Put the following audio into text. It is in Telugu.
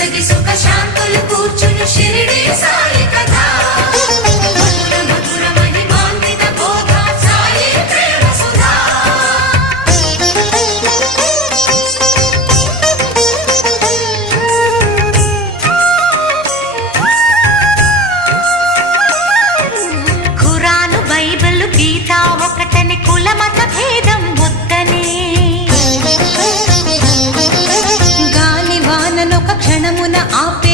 సొసగి సుఖ శాంతులు కూర్చుని షిరిడి సాయి కథ మధుర మధుర మహిమాన్విత బోధ సాయి ప్రేమ సుధా ఖురాను బైబిల్ గీత ఒకటని కులమత భేదం వద్దనే గాలి వాననొక క్షణమున ఆపే